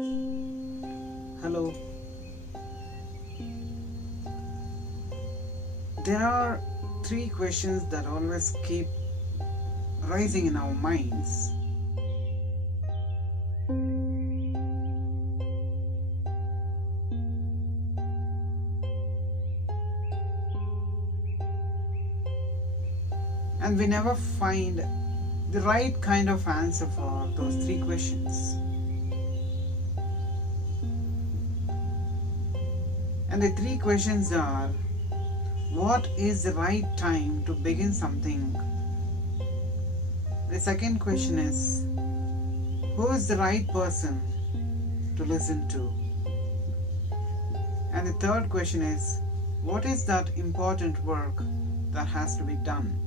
Hello. There are three questions that always keep rising in our minds. And we never find the right kind of answer for those three questions. And the three questions are: what is the right time to begin something? The second question is: who is the right person to listen to? And the third question is: what is that important work that has to be done?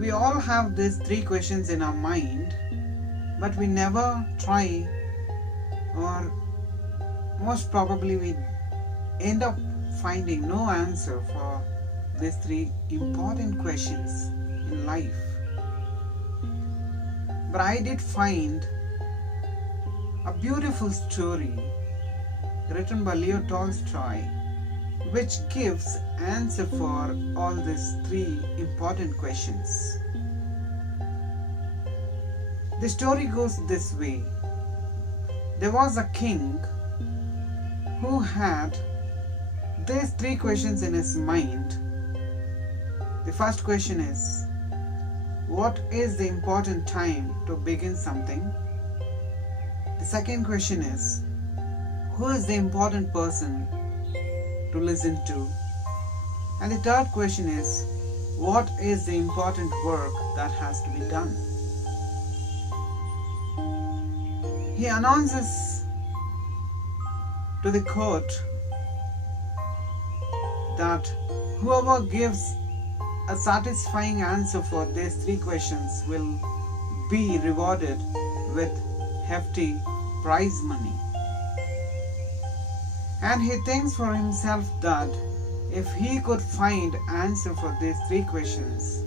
We all have these three questions in our mind, but we never try, or most probably we end up finding no answer for these three important questions in life. But I did find a beautiful story written by Tolstoy, which gives answer for all these three important questions. The story goes this way. There was a king who had these three questions in his mind. The first question is: what is the important time to begin something? The second question is: who is the important person to listen to? And the third question is: what is the important work that has to be done? He announces to the court that whoever gives a satisfying answer for these three questions will be rewarded with hefty prize money. And he thinks for himself that if he could find answer for these three questions,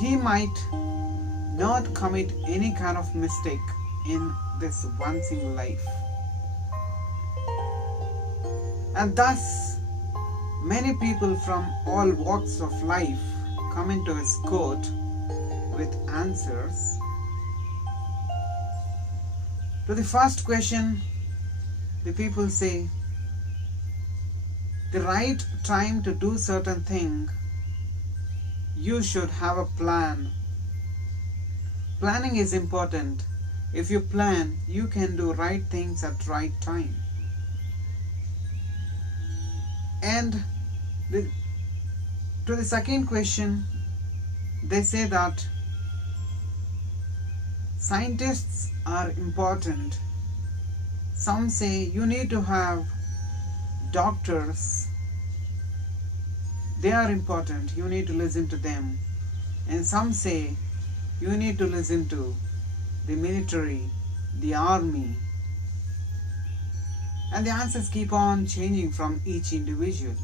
he might not commit any kind of mistake in this once in life. And thus, many people from all walks of life come into his court with answers. To the first question, the people say, the right time to do certain thing, you should have a plan. Planning is important. If you plan, you can do right things at right time. And to the second question, they say that scientists are important. Some say you need to have doctors. They are important. You need to listen to them. And some say you need to listen to the military, the army. And the answers keep on changing from each individual.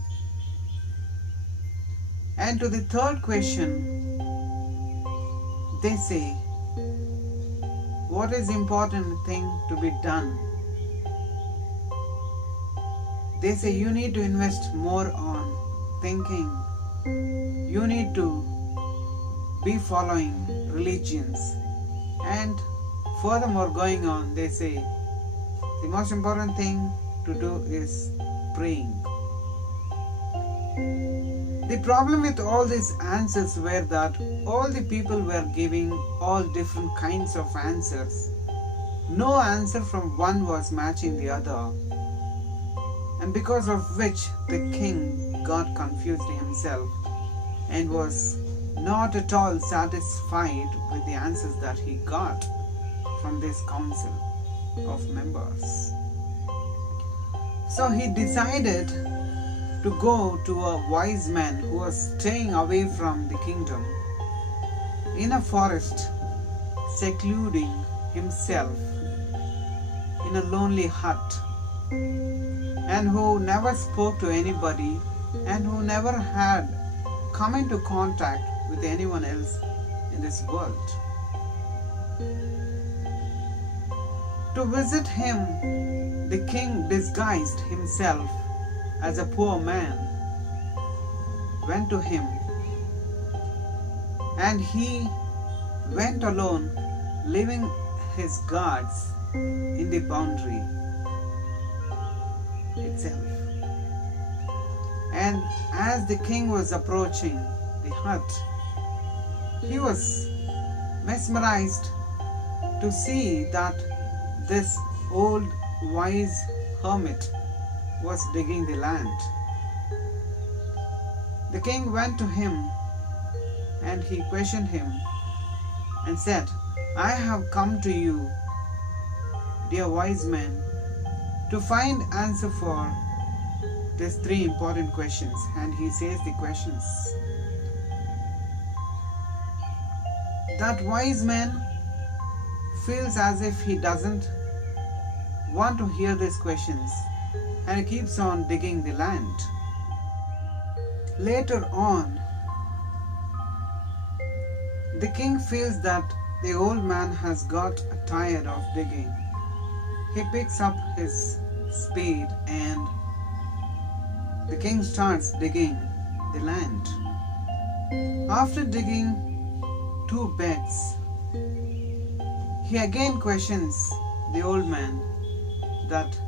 And to the third question, they say, what is the important thing to be done? They say you need to invest more on thinking. You need to be following religions. And furthermore going on, they say the most important thing to do is praying. The problem with all these answers were that all the people were giving all different kinds of answers. No answer from one was matching the other. And because of which the king got confused himself and was not at all satisfied with the answers that he got from this council of members. So he decided to go to a wise man who was staying away from the kingdom in a forest, secluding himself in a lonely hut, and who never spoke to anybody and who never had come into contact with anyone else in this world. To visit him, the king disguised himself as a poor man, went to him, and he went alone, leaving his guards in the boundary itself. And as the king was approaching the hut, he was mesmerized to see that this old wise hermit was digging the land. The king went to him and he questioned him and said, "I have come to you, dear wise man, to find answer for these three important questions." And he says the questions. That wise man feels as if he doesn't want to hear these questions and he keeps on digging the land. Later on, the king feels that the old man has got tired of digging. He picks up his spade and the king starts digging the land. After digging 2 beds, he again questions the old man that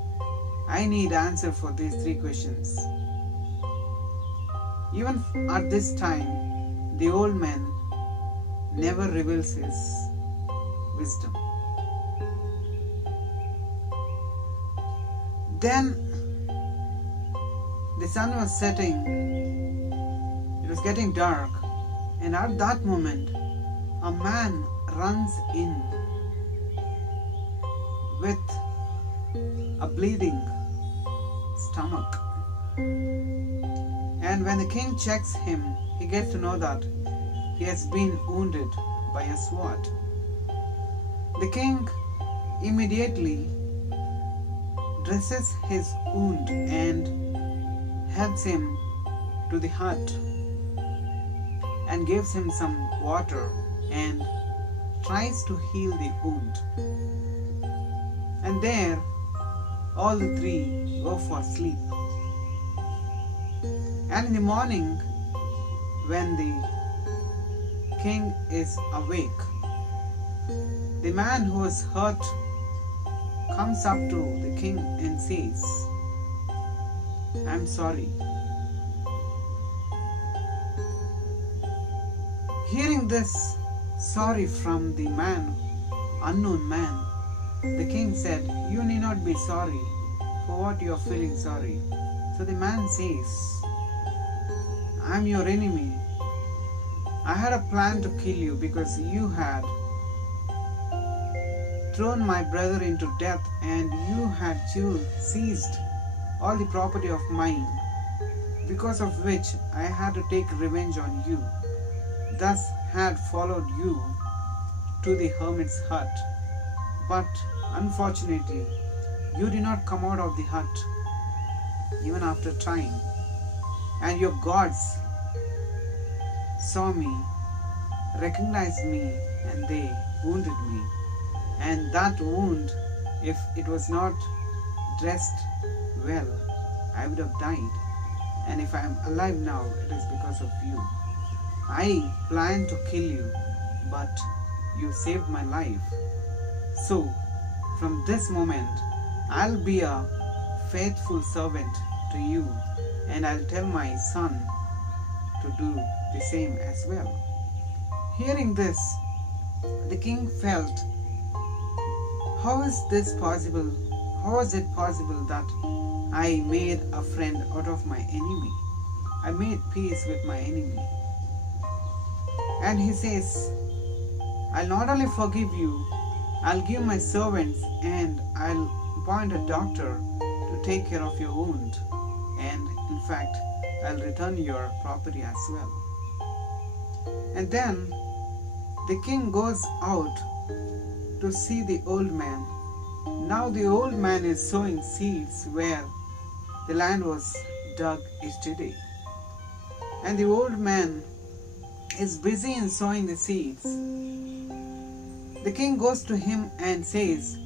I need answer for these 3 questions. Even at this time, the old man never reveals his wisdom. Then the sun was setting, it was getting dark, and at that moment a man runs in with a bleeding stomach. And when the king checks him, he gets to know that he has been wounded by a sword. The king immediately dresses his wound and helps him to the hut and gives him some water and tries to heal the wound. And there all the 3 go for sleep. And in the morning, when the king is awake, the man who was hurt comes up to the king and says, "I'm sorry." Hearing this sorry from the unknown man, the king said, "You need not be sorry for what you are feeling sorry." So the man says, "I'm your enemy. I had a plan to kill you because you had thrown my brother into death and you had seized all the property of mine, because of which I had to take revenge on you. Thus had followed you to the hermit's hut. But unfortunately, you did not come out of the hut even after trying, and your gods saw me, recognized me, and they wounded me. And that wound, if it was not dressed well, I would have died. And if I am alive now, it is because of you. I planned to kill you, but you saved my life. So, from this moment, I'll be a faithful servant to you, and I'll tell my son to do the same as well." Hearing this, the king felt, how is it possible that I made a friend out of my enemy? I made peace with my enemy. And he says, "I'll not only forgive you, I'll give my servants and I'll appoint a doctor to take care of your wound. And in fact, I'll return your property as well." And then the king goes out to see the old man. Now the old man is sowing seeds where the land was dug yesterday. And the old man is busy in sowing the seeds. The king goes to him and says,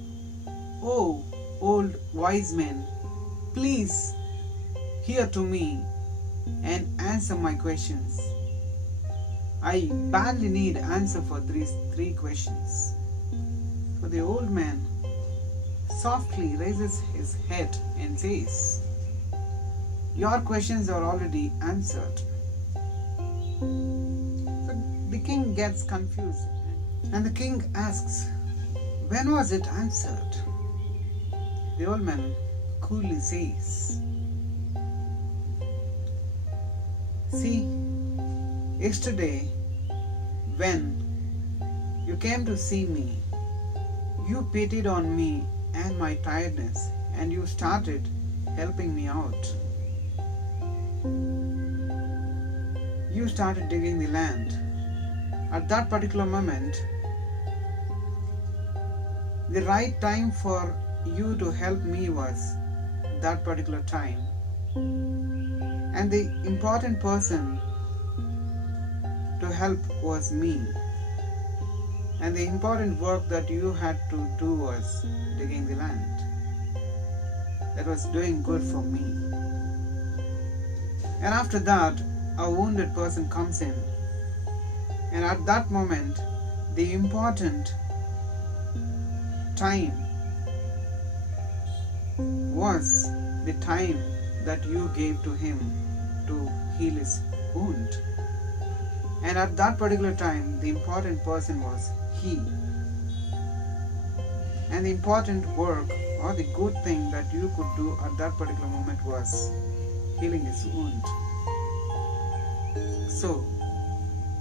"Oh, old wise man, please hear to me and answer my questions. I badly need answer for these three questions." So the old man softly raises his head and says, "Your questions are already answered." So the king gets confused and the king asks, "When was it answered?" The old man coolly says, "See, yesterday when you came to see me, you pitied on me and my tiredness and you started helping me out. You started digging the land. At that particular moment, the right time for you to help me was that particular time. And the important person to help was me. And the important work that you had to do was digging the land. That was doing good for me. And after that, a wounded person comes in. And at that moment, the important time was the time that you gave to him to heal his wound. And at that particular time, the important person was he. And the important work or the good thing that you could do at that particular moment was healing his wound. So,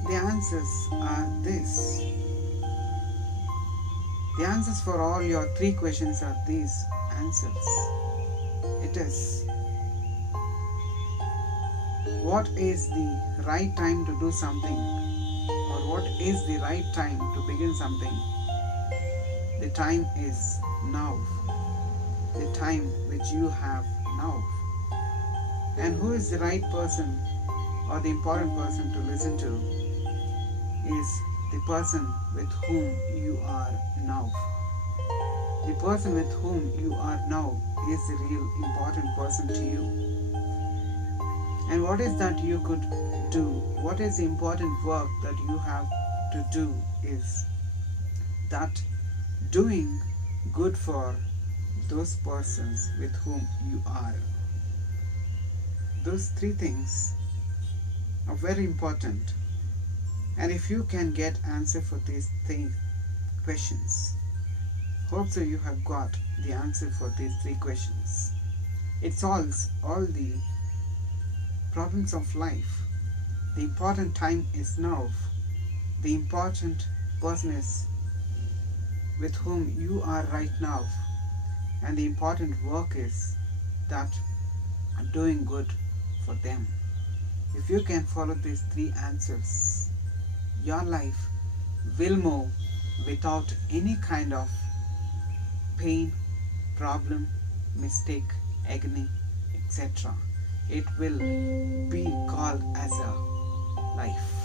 the answers are this. The answers for all your three questions are these answers. It is, what is the right time to do something, or what is the right time to begin something? The time is now. The time which you have now. And who is the right person or the important person to listen to is the person with whom you are now. The person with whom you are now is the real important person to you. And what is that you could do? What is the important work that you have to do is that doing good for those persons with whom you are. Those three things are very important. And if you can get answer for these three questions, hope so you have got the answer for these three questions. It solves all the problems of life. The important time is now. The important person is with whom you are right now. And the important work is that doing good for them. If you can follow these three answers, your life will move without any kind of pain, problem, mistake, agony, etc. It will be called as a life.